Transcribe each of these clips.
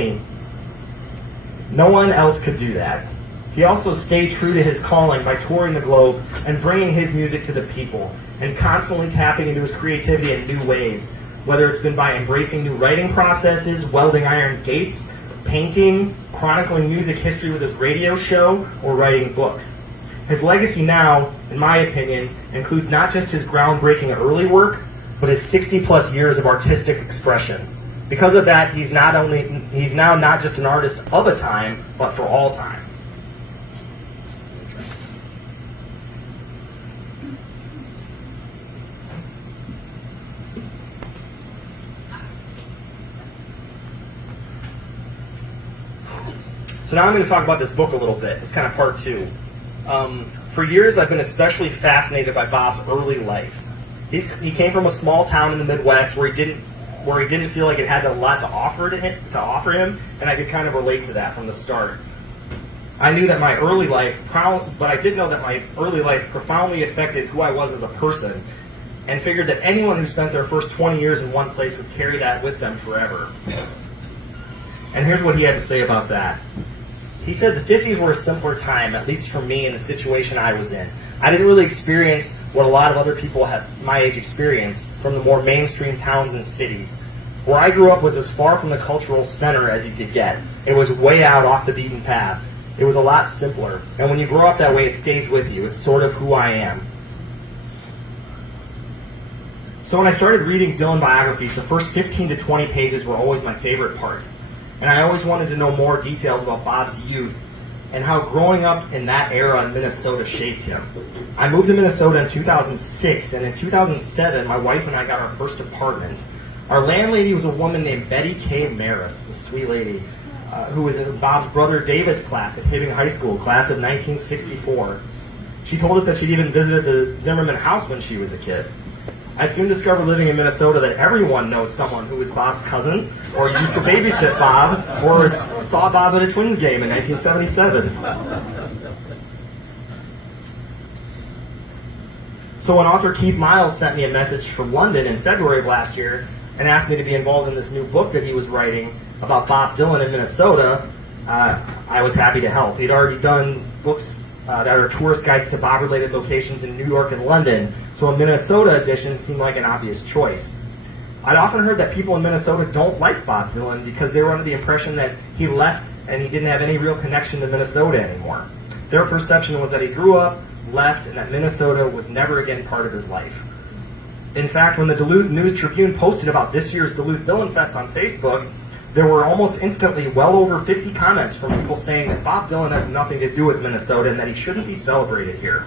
me. No one else could do that. He also stayed true to his calling by touring the globe and bringing his music to the people and constantly tapping into his creativity in new ways, whether it's been by embracing new writing processes, welding iron gates, painting, chronicling music history with his radio show, or writing books. His legacy now, in my opinion, includes not just his groundbreaking early work, but his 60-plus years of artistic expression. Because of that, he's now not just an artist of a time, but for all time. So now I'm going to talk about this book a little bit. It's kind of part two. For years, I've been especially fascinated by Bob's early life. He came from a small town in the Midwest where he didn't feel like it had a lot to offer him, and I could kind of relate to that from the start. I knew that my early life, but I did know that my early life profoundly affected who I was as a person, and figured that anyone who spent their first 20 years in one place would carry that with them forever. And here's what he had to say about that. He said the 50s were a simpler time, at least for me in the situation I was in. I didn't really experience what a lot of other people my age experienced from the more mainstream towns and cities. Where I grew up was as far from the cultural center as you could get. It was way out off the beaten path. It was a lot simpler. And when you grow up that way, it stays with you. It's sort of who I am. So when I started reading Dylan biographies, the first 15 to 20 pages were always my favorite parts. And I always wanted to know more details about Bob's youth and how growing up in that era in Minnesota shaped him. I moved to Minnesota in 2006, and in 2007, my wife and I got our first apartment. Our landlady was a woman named Betty K. Maris, a sweet lady, who was in Bob's brother David's class at Hibbing High School, class of 1964. She told us that she'd even visited the Zimmerman house when she was a kid. I'd soon discovered living in Minnesota that everyone knows someone who was Bob's cousin, or used to babysit Bob, or saw Bob at a Twins game in 1977. So when author Keith Miles sent me a message from London in February of last year and asked me to be involved in this new book that he was writing about Bob Dylan in Minnesota, I was happy to help. He'd already done books that are tourist guides to Bob-related locations in New York and London, so a Minnesota edition seemed like an obvious choice. I'd often heard that people in Minnesota don't like Bob Dylan because they were under the impression that he left and he didn't have any real connection to Minnesota anymore. Their perception was that he grew up, left, and that Minnesota was never again part of his life. In fact, when the Duluth News-Tribune posted about this year's Duluth Dylan Fest on Facebook, there were almost instantly well over 50 comments from people saying that Bob Dylan has nothing to do with Minnesota and that he shouldn't be celebrated here.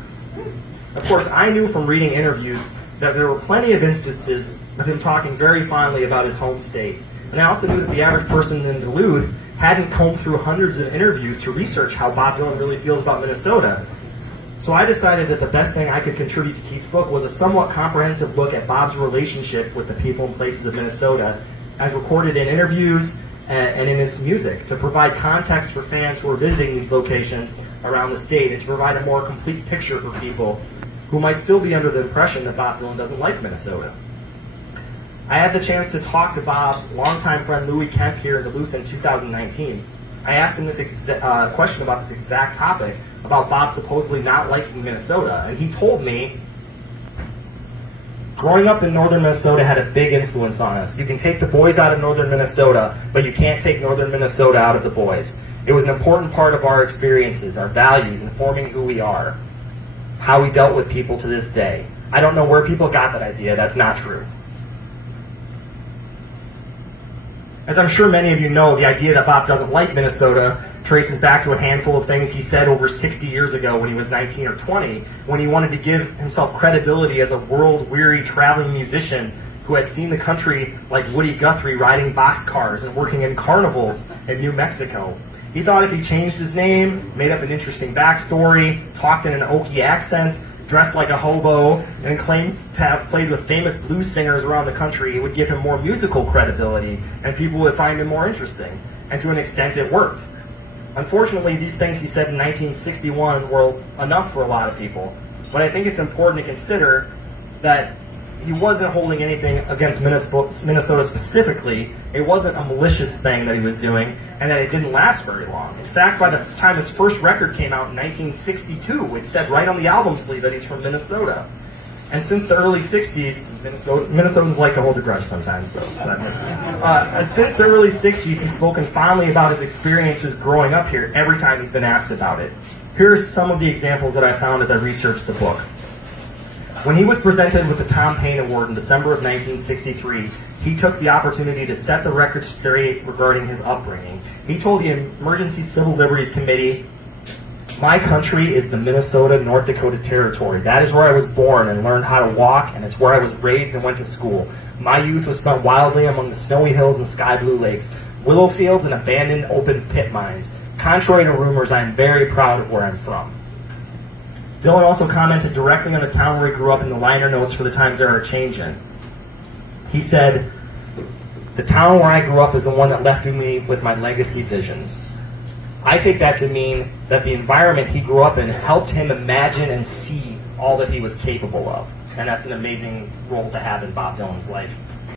Of course, I knew from reading interviews that there were plenty of instances of him talking very fondly about his home state. And I also knew that the average person in Duluth hadn't combed through hundreds of interviews to research how Bob Dylan really feels about Minnesota. So I decided that the best thing I could contribute to Keith's book was a somewhat comprehensive look at Bob's relationship with the people and places of Minnesota, as recorded in interviews and in his music, to provide context for fans who are visiting these locations around the state and to provide a more complete picture for people who might still be under the impression that Bob Dylan doesn't like Minnesota. I had the chance to talk to Bob's longtime friend Louis Kemp here in Duluth in 2019. I asked him this question about this exact topic, about Bob supposedly not liking Minnesota, and he told me, growing up in northern Minnesota had a big influence on us. You can take the boys out of northern Minnesota, but you can't take northern Minnesota out of the boys. It was an important part of our experiences, our values, informing who we are, how we dealt with people to this day. I don't know where people got that idea. That's not true. As I'm sure many of you know, the idea that Bob doesn't like Minnesota traces back to a handful of things he said over 60 years ago when he was 19 or 20, when he wanted to give himself credibility as a world-weary traveling musician who had seen the country like Woody Guthrie riding boxcars and working in carnivals in New Mexico. He thought if he changed his name, made up an interesting backstory, talked in an Okie accent, dressed like a hobo, and claimed to have played with famous blues singers around the country, it would give him more musical credibility and people would find him more interesting. And to an extent, it worked. Unfortunately, these things he said in 1961 were enough for a lot of people. But I think it's important to consider that he wasn't holding anything against Minnesota specifically. It wasn't a malicious thing that he was doing, and that it didn't last very long. In fact, by the time his first record came out in 1962, it said right on the album sleeve that he's from Minnesota. And since the early 60s, Minnesotans like to hold a grudge sometimes, though. Since the early 60s, he's spoken fondly about his experiences growing up here every time he's been asked about it. Here are some of the examples that I found as I researched the book. When he was presented with the Tom Paine Award in December of 1963, he took the opportunity to set the record straight regarding his upbringing. He told the Emergency Civil Liberties Committee, "My country is the Minnesota-North Dakota Territory. That is where I was born and learned how to walk, and it's where I was raised and went to school. My youth was spent wildly among the snowy hills and sky blue lakes, willow fields, and abandoned open pit mines. Contrary to rumors, I am very proud of where I'm from." Dylan also commented directly on the town where he grew up in the liner notes for the Times Era Change-In. He said, "The town where I grew up is the one that left me with my legacy visions. I take that to mean that the environment he grew up in helped him imagine and see all that he was capable of." And that's an amazing role to have in Bob Dylan's life.